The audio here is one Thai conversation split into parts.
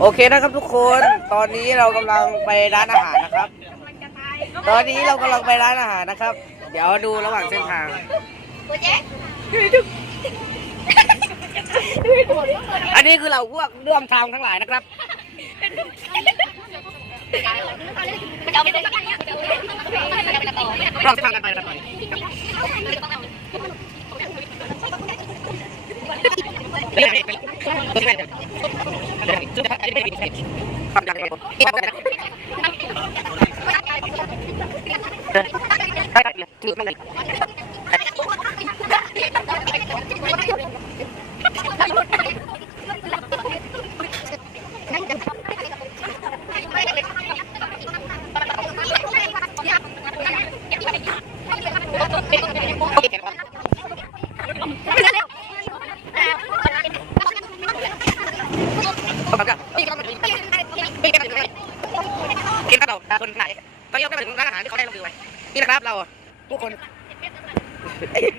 โอเคนะครับทุกคน ตอนนี้เรากำลังไปร้านอาหารนะครับ ตอนนี้เรากำลังไปร้านอาหารนะครับ เดี๋ยวดูระหว่างเส้นทาง อันนี้คือเราพวกเรื่องทางทั้งหลายนะครับ เราจะทางกันไป Baga. นครับกินข้าวเราคนไหนตอนนี้เราก็มาถึงร้านอาหารที่เขาได้ลงคือไว้นี่นะครับเราทุกคน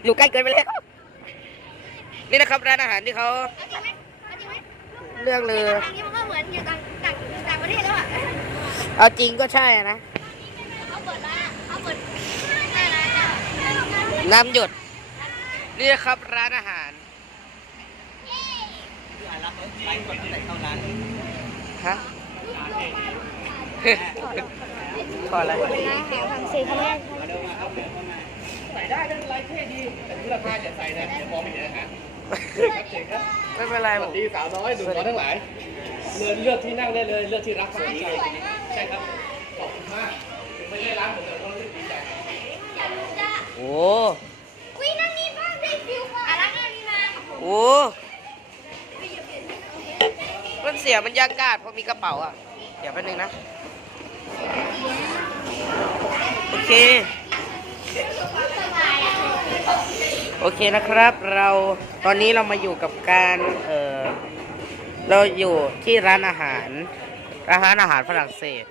อยู่ใกล้เกินไปแล้วนี่นะครับร้านอาหารที่เขาเรื่องลือทางนี้มันก็เหมือนอยู่ต่างต่างต่างประเทศแล้วอะเอาจริงก็ใช่นะเขาเปิดร้านเขาเปิดร้านอะไรอะน้ำหยดนี่นะครับร้านอาหาร ฮะขออะไรร้านอาหารทางซีเขาแรกไม่เป็นไรสผวัมสดีสาวน้อยหนุ่มน้อยทั้งหลายเลือกเลือกที่นั่งได้เลยเลือกที่รักฝั่งนี้เลยใช่ครับขอบคุณมากถึงไม่ใช่ร้านผมแต่ก็รู้สึกดีใจโอ้คุยนั่งนี่บ้างได้ฟิลกว่าอะร้านนี้มาโหมันเสียบรรยากาศเพราะมีกระเป๋าอะ เดี๋ยวแป๊บนึงนะ โอเค โอเคนะครับ เราตอนนี้เรามาอยู่กับการเออเราอยู่ที่ร้านอาหารร้านอาหารฝรั่งเศส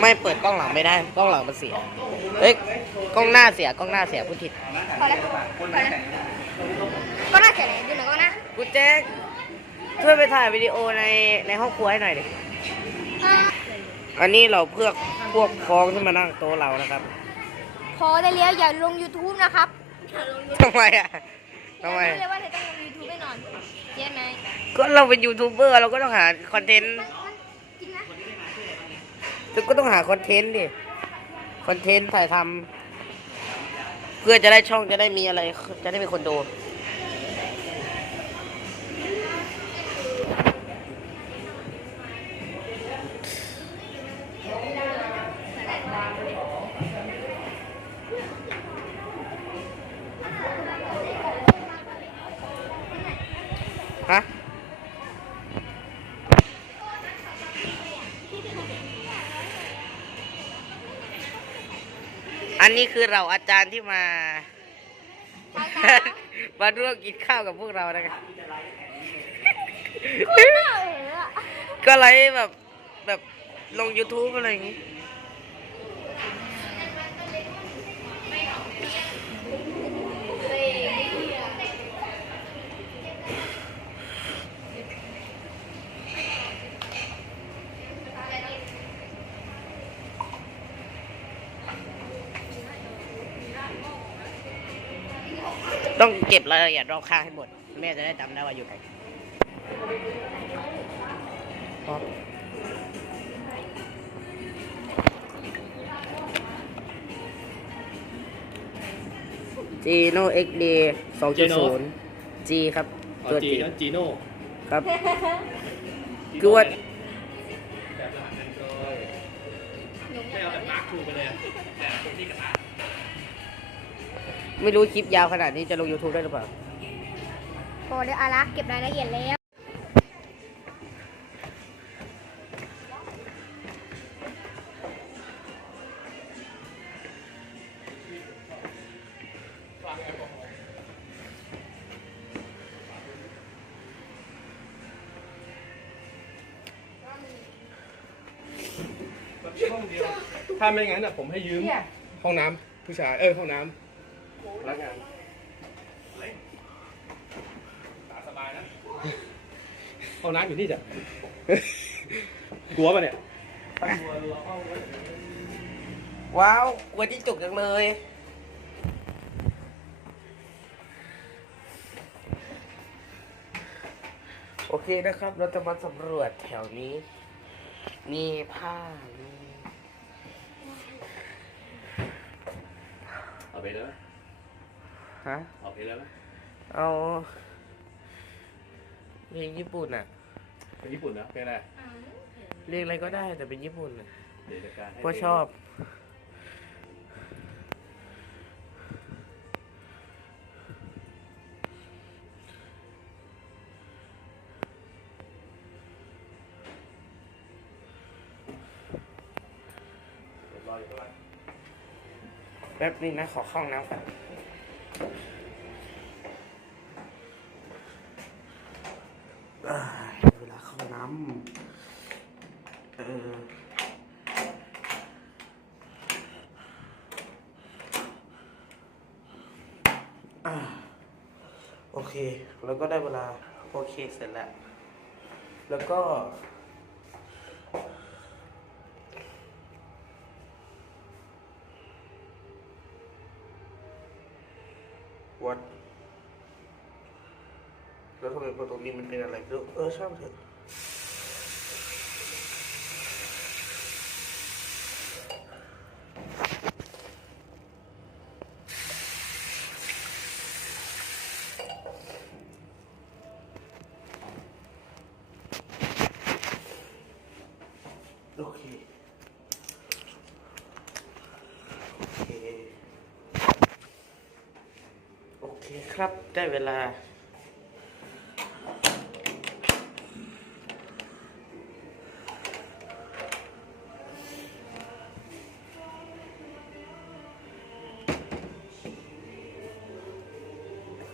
ไม่เปิดกล้องหลังไม่ได้กล้องหลังมันเสียเอ้ยกล้องหน้าเสียกล้องหน้าเสียพูดผิดพอแล้วพอแล้ว ก็น่าจะไหนดูหน่อยก็นะกูแจ๊คช่วยไปถ่ายวิดีโอในในห้องครัวให้หน่อยดิ อันนี้เราเพื่อพวกฟ้องที่มานั่งโต๊ะเรานะครับ พอได้แล้วอย่าลง YouTube นะครับทำไมอะทำไมรู้เลยว่าเธอต้องลง YouTube แน่นอนเย้ไหมก็เราเป็นยูทูบเบอร์เราก็ต้องหาคอนเทนต์จริงนะเราก็ต้องหาคอนเทนต์ดิ คอนเทนต์ถ่ายทำเพื่อจะได้ช่องจะได้มีอะไร จะได้มีคนดู อันนี้คือเราอาจารย์ที่มา มาร่วมกินข้าวกับพวกเรานะครับคุณน่าเอออะก็ไลฟ์แบบแบบลง YouTube อะไรอย่างงี้ ต้องเก็บรายละเอียดรอบข้างให้หมด แม่จะได้จำได้ว่าอยู่ไหนอ๋อจีโน่เอ็กดีสองจุดศูนย์จีครับ อ๋อตัวจีจีนะจีโน่ครับ คือว่า แบบรหัสแอนดรอยไม่เอาแบบมาร์คทูไปเลยอะแต่คนที่กระตา ไม่รู้คลิปยาวขนาดนี้จะลง YouTube ได้หรือเปล่าพอเดี๋ยวอารักเก็บรายละเอียดแล้ว ห้องเดียว ถ้าไม่งั้นอะผมให้ยืม ห้องน้ำผู้ชาย เออห้องน้ำ พนักงานตาสบายห้องน้ำอยู่นี่จ้ะกลัวปะเนี่ย ว้าวกลัวจิ้งจุกจังเลย โอเคนะครับ เราจะมาสำรวจแถวนี้ มีผ้ามีเอาไปแล้ว ไหมฮะเอาไปแล้วไหมเอาเพลงญี่ปุ่นอะเป็นญี่ปุ่นนะเป็นอะไรเรียกอะไรก็ได้แต่เป็นญี่ปุ่นอะเดี๋ยวจัดการให้เพราะชอบ เดี๋ยวรออยู่ข้างล่างแป๊บนึงนะขอเข้าห้องน้ำก่อนอ่าเวลาเข้าห้องน้ำเอออ่า โอเค แล้วก็ได้เวลา โอเค เสร็จแล้ว แล้วก็ วัดแล้วทำไมพอตรงนี้มันเป็นอะไรไม่รู้เออช่างเถอะโอเค โอเค โอเคครับได้เวลา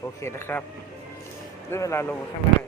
โอเคนะครับได้เวลาลงข้างหน้า